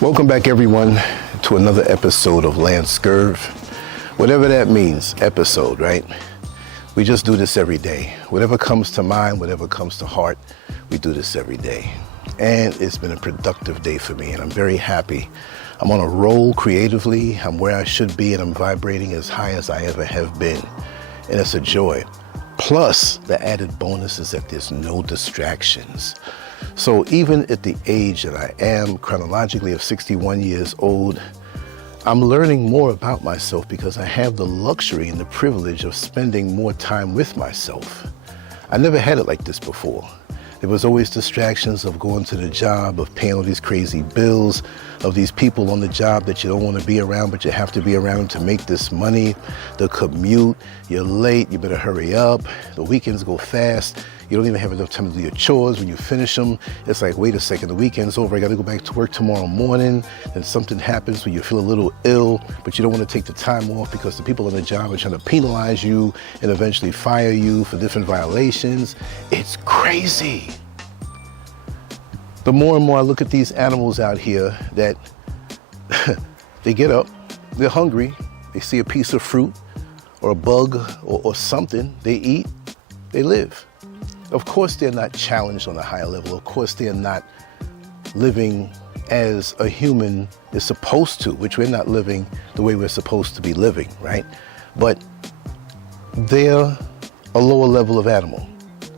Welcome back, everyone, to another episode of LANCESCURV. Whatever that means, episode, right? We just do this every day. Whatever comes to mind, whatever comes to heart, we do this every day. And it's been a productive day for me, and I'm very happy. I'm on a roll creatively. I'm where I should be, and I'm vibrating as high as I ever have been. And it's a joy. Plus, the added bonus is that there's no distractions. So even at the age that I am, chronologically of 61 years old, I'm learning more about myself because I have the luxury and the privilege of spending more time with myself. I never had it like this before. There was always distractions of going to the job, of paying all these crazy bills, of these people on the job that you don't want to be around, but you have to be around to make this money, the commute, you're late, you better hurry up, the weekends go fast, you don't even have enough time to do your chores. When you finish them, it's like, wait a second, the weekend's over, I gotta go back to work tomorrow morning, and something happens where you feel a little ill, but you don't want to take the time off because the people on the job are trying to penalize you and eventually fire you for different violations. It's crazy. The more and more I look at these animals out here that they get up, they're hungry, they see a piece of fruit or a bug or something, they eat, they live. Of course they're not challenged on a higher level. Of course they're not living as a human is supposed to, which we're not living the way we're supposed to be living, right? But they're a lower level of animal.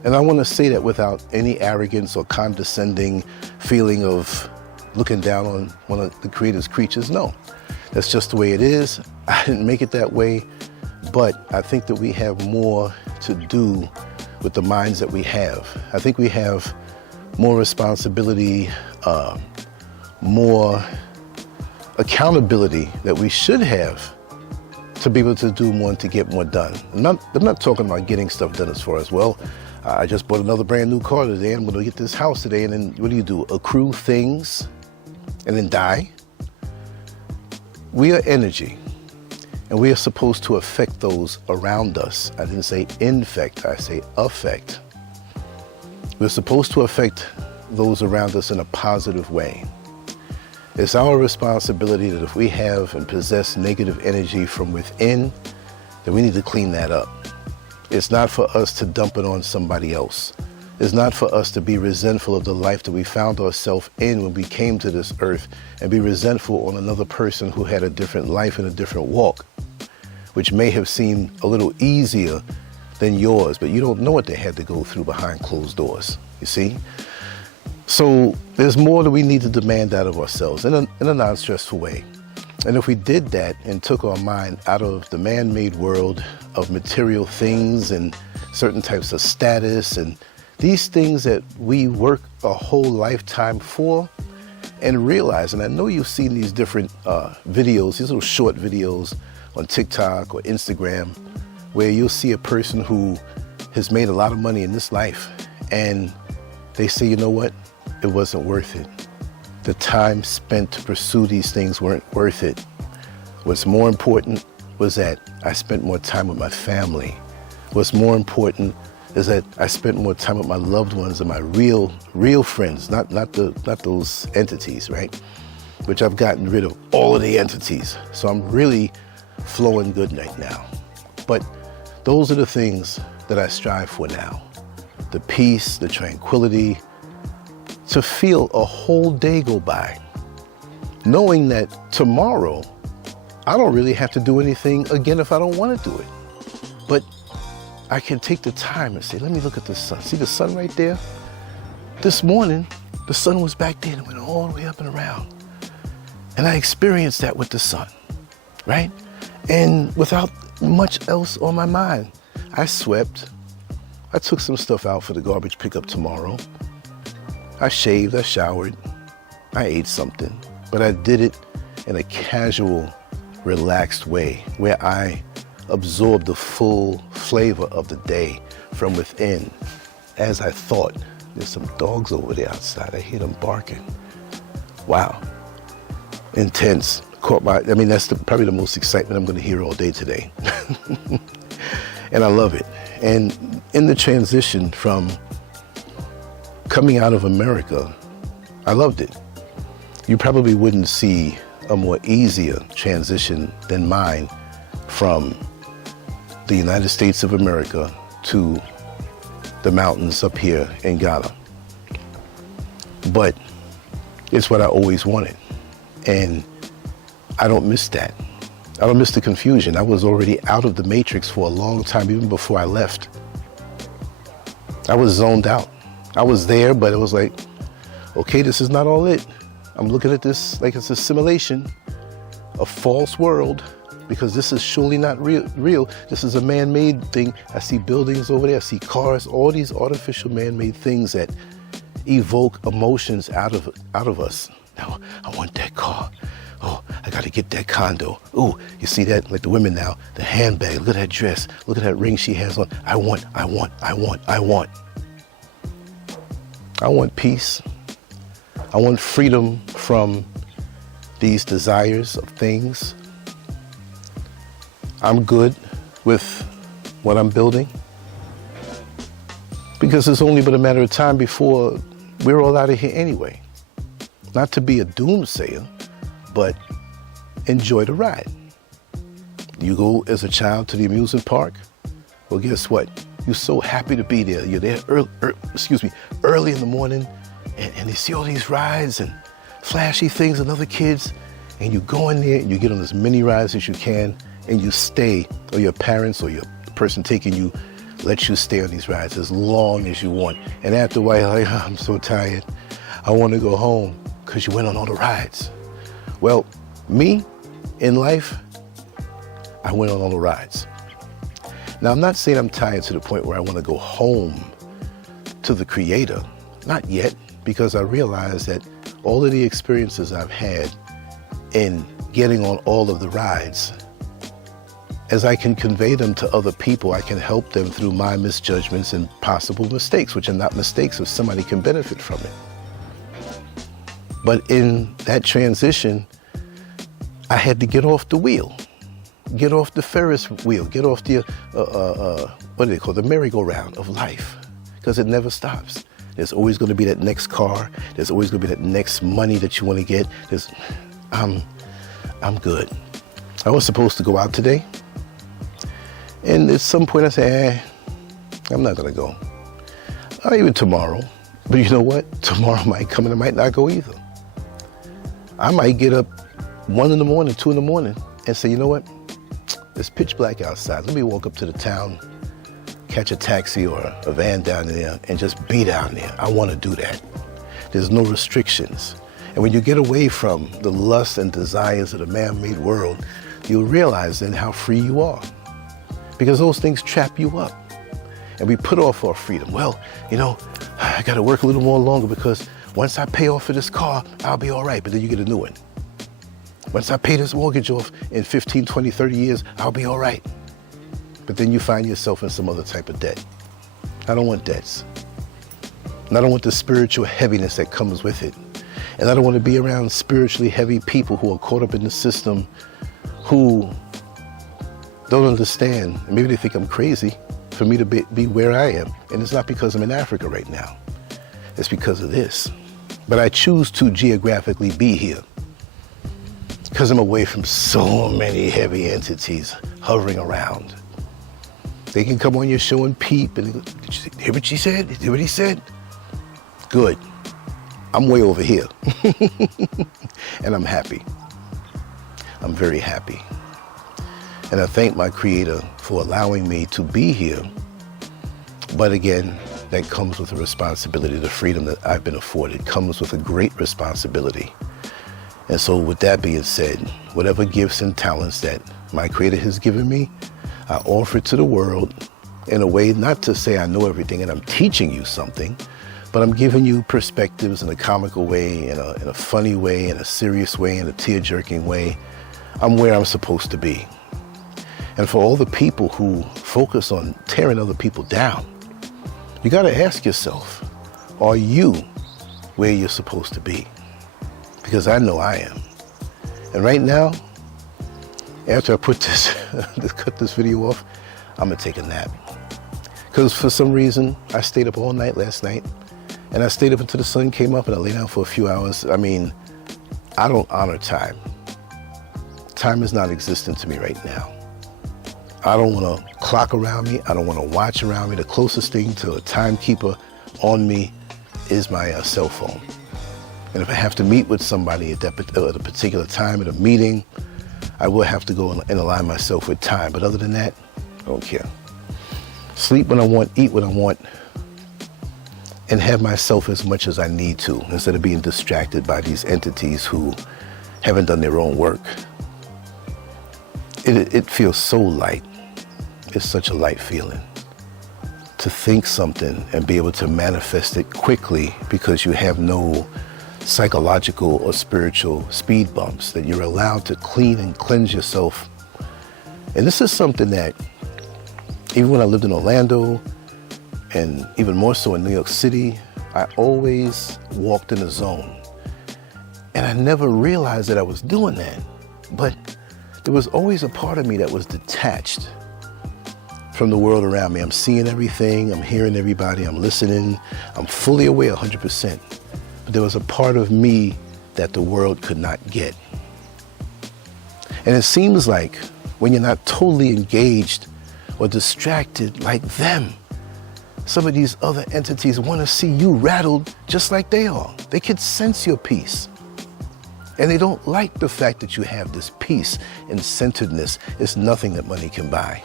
And I want to say that without any arrogance or condescending feeling of looking down on one of the Creator's creatures. No, that's just the way it is. I didn't make it that way, but I think that we have more to do with the minds that we have. I think we have more responsibility, more accountability that we should have to be able to do more and to get more done. I'm not talking about getting stuff done as far as, well, I just bought another brand new car today, I'm gonna get this house today, and then what do? Accrue things and then die? We are energy, and we are supposed to affect those around us. I didn't say infect, I say affect. We're supposed to affect those around us in a positive way. It's our responsibility that if we have and possess negative energy from within, then we need to clean that up. It's not for us to dump it on somebody else. It's not for us to be resentful of the life that we found ourselves in when we came to this earth and be resentful on another person who had a different life and a different walk, which may have seemed a little easier than yours, but you don't know what they had to go through behind closed doors, you see? So there's more that we need to demand out of ourselves in a non-stressful way. And if we did that and took our mind out of the man-made world of material things and certain types of status and these things that we work a whole lifetime for, and realize, and I know you've seen these different videos, these little short videos on TikTok or Instagram, where you'll see a person who has made a lot of money in this life and they say, you know what, it wasn't worth it. The time spent to pursue these things weren't worth it. What's more important was that I spent more time with my family. What's more important is that I spent more time with my loved ones and my real friends, not those entities, right? Which I've gotten rid of all of the entities. So I'm really flowing good right now. But those are the things that I strive for now. The peace, the tranquility, to feel a whole day go by, knowing that tomorrow, I don't really have to do anything again if I don't want to do it. But I can take the time and say, let me look at the sun. See the sun right there? This morning, the sun was back there and went all the way up and around. And I experienced that with the sun, right? And without much else on my mind. I swept. I took some stuff out for the garbage pickup tomorrow. I shaved, I showered, I ate something, but I did it in a casual, relaxed way where I absorbed the full flavor of the day from within as I thought. There's some dogs over there outside. I hear them barking. Wow. Intense. That's probably the most excitement I'm going to hear all day today. And I love it. And in the transition from coming out of America, I loved it. you probably wouldn't see a more easier transition than mine from the United States of America to the mountains up here in Ghana. But it's what I always wanted. And I don't miss that. I don't miss the confusion. I was already out of the matrix for a long time, even before I left. I was zoned out. I was there, but it was like, okay, this is not all it. I'm looking at this like it's a simulation, a false world, because this is surely not real. This is a man-made thing. I see buildings over there, I see cars, all these artificial man-made things that evoke emotions out of us. Now, I want that car. Oh, I gotta get that condo. Oh, you see that? Like the women now, the handbag, look at that dress, look at that ring she has on. I want. I want peace. I want freedom from these desires of things. I'm good with what I'm building, because it's only but a matter of time before we're all out of here anyway. Not to be a doomsayer, but enjoy the ride. You go as a child to the amusement park, well, guess what? You're so happy to be there. You're there early in the morning, and you see all these rides and flashy things and other kids, and you go in there and you get on as many rides as you can, and you stay, or your parents or your person taking you lets you stay on these rides as long as you want. And after a while, you're like, oh, I'm so tired. I want to go home, because you went on all the rides. Well, me, in life, I went on all the rides. Now, I'm not saying I'm tired to the point where I want to go home to the Creator. Not yet, because I realize that all of the experiences I've had in getting on all of the rides, as I can convey them to other people, I can help them through my misjudgments and possible mistakes, which are not mistakes if somebody can benefit from it. But in that transition, I had to get off the wheel, get off the Ferris wheel, get off the, what do they call it, the merry-go-round of life, because it never stops. There's always going to be that next car. There's always going to be that next money that you want to get. I'm good. I was supposed to go out today, and at some point I say, I'm not going to go. Not even tomorrow. But you know what? Tomorrow might come and I might not go either. I might get up 1 in the morning, 2 in the morning, and say, you know what? It's pitch black outside. Let me walk up to the town, catch a taxi or a van down there, and just be down there. I want to do that. There's no restrictions. And when you get away from the lusts and desires of the man-made world, you'll realize then how free you are. Because those things trap you up. And we put off our freedom. Well, you know, I got to work a little more longer, because once I pay off for this car, I'll be all right. But then you get a new one. Once I pay this mortgage off in 15, 20, 30 years, I'll be all right. But then you find yourself in some other type of debt. I don't want debts. And I don't want the spiritual heaviness that comes with it. And I don't want to be around spiritually heavy people who are caught up in the system, who don't understand. And maybe they think I'm crazy for me to be where I am. And it's not because I'm in Africa right now. It's because of this. But I choose to geographically be here, because I'm away from so many heavy entities hovering around. They can come on your show and peep and go, did you hear what she said? Did you hear what he said? Good. I'm way over here. And I'm happy. I'm very happy. And I thank my Creator for allowing me to be here. But again, that comes with a responsibility. The freedom that I've been afforded comes with a great responsibility. And so with that being said, whatever gifts and talents that my Creator has given me, I offer it to the world in a way, not to say I know everything and I'm teaching you something, but I'm giving you perspectives in a comical way, in a funny way, in a serious way, in a tear-jerking way. I'm where I'm supposed to be. And for all the people who focus on tearing other people down, you got to ask yourself, are you where you're supposed to be? Because I know I am. And right now, after I put this, cut this video off, I'm gonna take a nap. Because for some reason, I stayed up all night last night, and I stayed up until the sun came up, and I lay down for a few hours. I mean, I don't honor time. Time is not existent to me right now. I don't want a clock around me. I don't want a watch around me. The closest thing to a timekeeper on me is my cell phone. And if I have to meet with somebody at a particular time at a meeting, I will have to go and align myself with time. But other than that, I don't care. Sleep when I want, eat when I want, and have myself as much as I need to, instead of being distracted by these entities who haven't done their own work. It feels so light. It's such a light feeling to think something and be able to manifest it quickly because you have no psychological or spiritual speed bumps, that you're allowed to clean and cleanse yourself. And this is something that even when I lived in Orlando, and even more so in New York City, I always walked in a zone. And I never realized that I was doing that. But there was always a part of me that was detached from the world around me. I'm seeing everything, I'm hearing everybody, I'm listening, I'm fully aware 100%. But there was a part of me that the world could not get. And it seems like when you're not totally engaged or distracted like them, some of these other entities want to see you rattled just like they are. They can sense your peace. And they don't like the fact that you have this peace and centeredness. It's nothing that money can buy.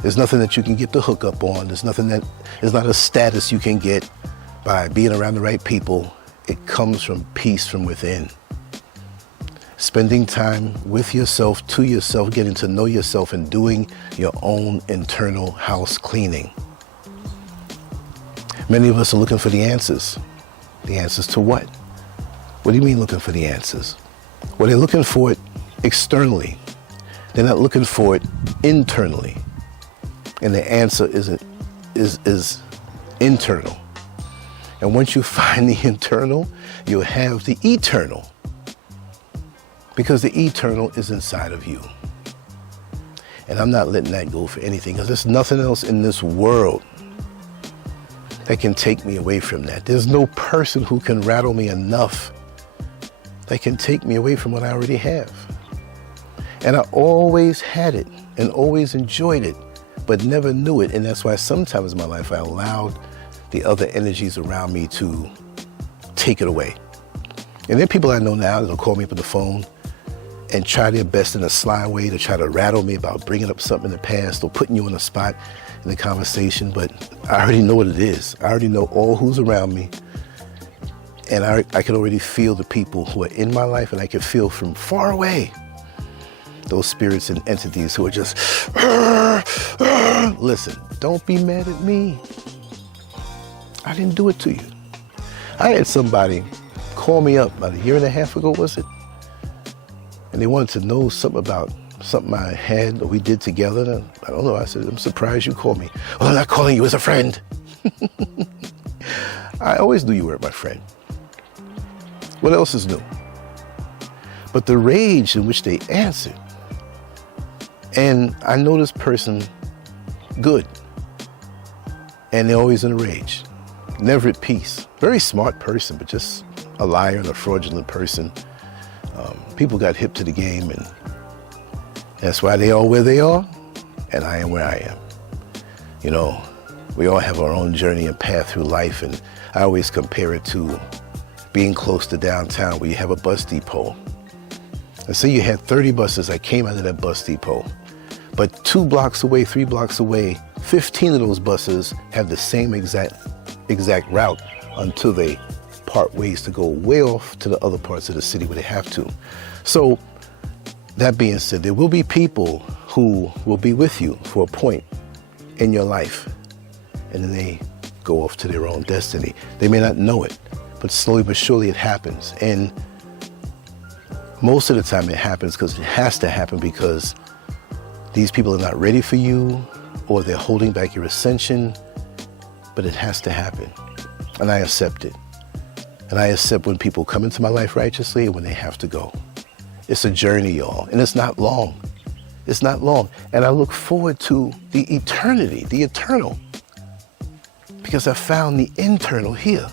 There's nothing that you can get the hookup on. There's not a status you can get by being around the right people. It comes from peace from within. Spending time with yourself, to yourself, getting to know yourself, and doing your own internal house cleaning. Many of us are looking for the answers. The answers to what? What do you mean looking for the answers? Well, they're looking for it externally. They're not looking for it internally. And the answer is internal. And once you find the internal, you'll have the eternal. Because the eternal is inside of you. And I'm not letting that go for anything, because there's nothing else in this world that can take me away from that. There's no person who can rattle me enough that can take me away from what I already have. And I always had it and always enjoyed it, but never knew it. And that's why sometimes in my life I allowed the other energies around me to take it away. And there are people I know now that'll call me up on the phone and try their best in a sly way to try to rattle me about bringing up something in the past or putting you on the spot in the conversation. But I already know what it is. I already know all who's around me. And I can already feel the people who are in my life, and I can feel from far away those spirits and entities who are just, listen, don't be mad at me. I didn't do it to you. I had somebody call me up about a year and a half ago, was it? And they wanted to know something about something I had or we did together. And I don't know. I said, I'm surprised you called me. Well, I'm not calling you as a friend. I always knew you were my friend. What else is new? But the rage in which they answered. And I know this person good. And they're always in a rage. Never at peace. Very smart person, but just a liar and a fraudulent person. People got hip to the game, and that's why they are where they are, and I am where I am. You know, we all have our own journey and path through life, and I always compare it to being close to downtown where you have a bus depot. And say you had 30 buses that came out of that bus depot, but 2 blocks away, 3 blocks away, 15 of those buses have the same exact route until they part ways to go way off to the other parts of the city where they have to. So that being said, there will be people who will be with you for a point in your life, and then they go off to their own destiny. They may not know it, but slowly but surely it happens. And most of the time it happens because it has to happen, because these people are not ready for you, or they're holding back your ascension, but it has to happen. And I accept it. And I accept when people come into my life righteously and when they have to go. It's a journey, y'all, and it's not long. It's not long. And I look forward to the eternity, the eternal, because I found the internal here.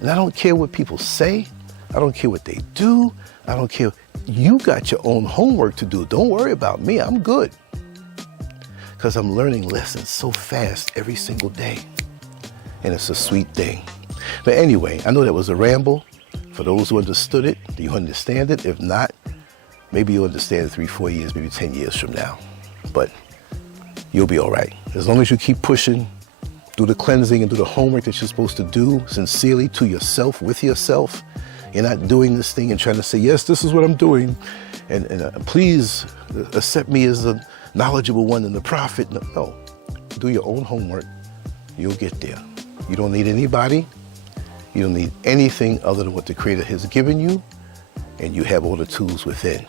And I don't care what people say. I don't care what they do. I don't care. You got your own homework to do. Don't worry about me. I'm good. Because I'm learning lessons so fast every single day. And it's a sweet thing. But anyway, I know that was a ramble. For those who understood it, do you understand it? If not, maybe you'll understand it 3, 4 years, maybe 10 years from now. But you'll be all right. As long as you keep pushing, do the cleansing and do the homework that you're supposed to do sincerely to yourself, with yourself. You're not doing this thing and trying to say, yes, this is what I'm doing. And please accept me as a knowledgeable one and the prophet. No, do your own homework. You'll get there. You don't need anybody. You don't need anything other than what the Creator has given you. And you have all the tools within.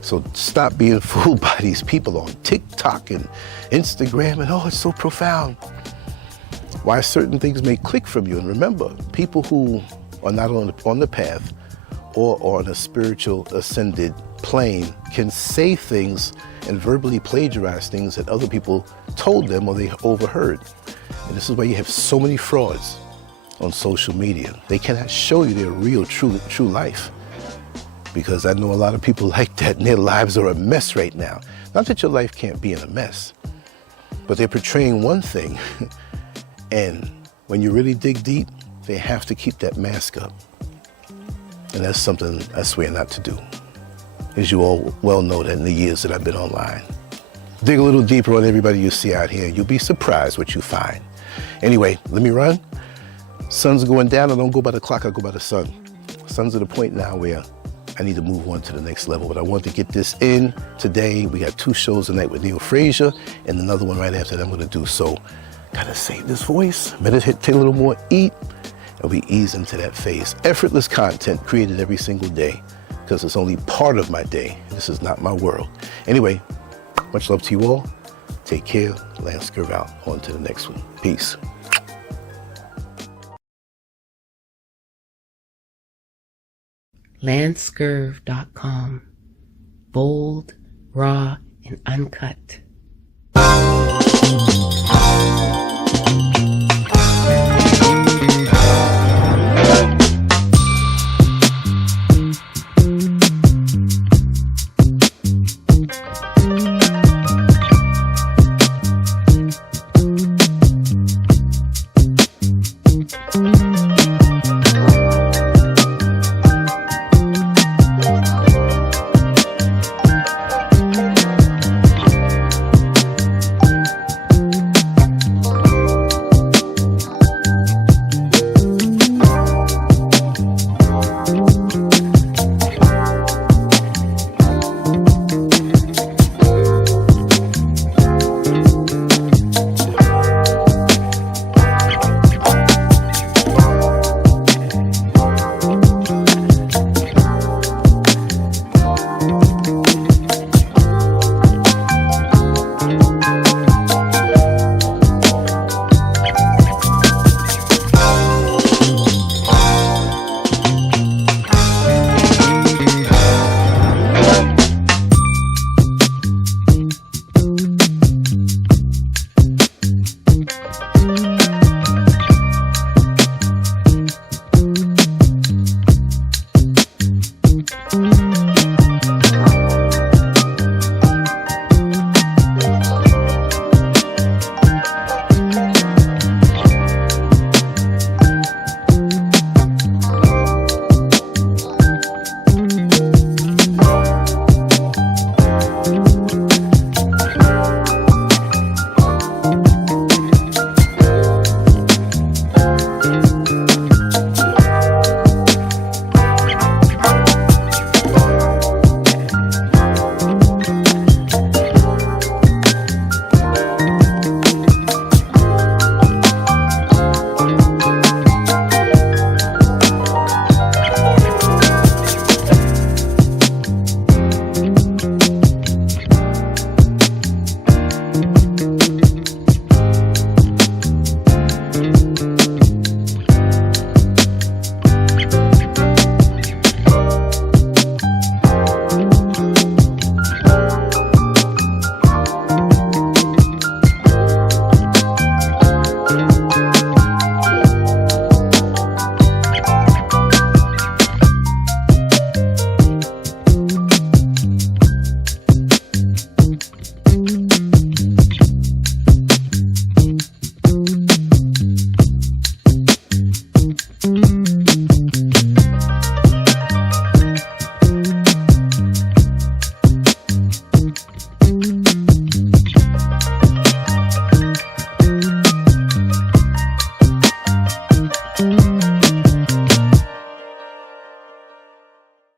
So stop being fooled by these people on TikTok and Instagram and, oh, it's so profound. Why certain things may click from you. And remember, people who are not on the path or on a spiritual ascended plane can say things and verbally plagiarize things that other people told them or they overheard. And this is why you have so many frauds on social media. They cannot show you their real, true life. Because I know a lot of people like that and their lives are a mess right now. Not that your life can't be in a mess, but they're portraying one thing. And when you really dig deep, they have to keep that mask up. And that's something I swear not to do. As you all well know that in the years that I've been online. Dig a little deeper on everybody you see out here, and you'll be surprised what you find. Anyway, let me run. Sun's going down. I don't go by the clock, I go by the sun. Sun's at a point now where I need to move on to the next level, but I want to get this in today. We got 2 shows tonight with Neil Frazier and another one right after that I'm going to do. So, gotta save this voice, meditate a little more, eat, and we ease into that phase. Effortless content created every single day because it's only part of my day. This is not my world. Anyway, much love to you all. Take care. LANCESCURV out. On to the next one. Peace. LANCESCURV.com. Bold, raw, and uncut.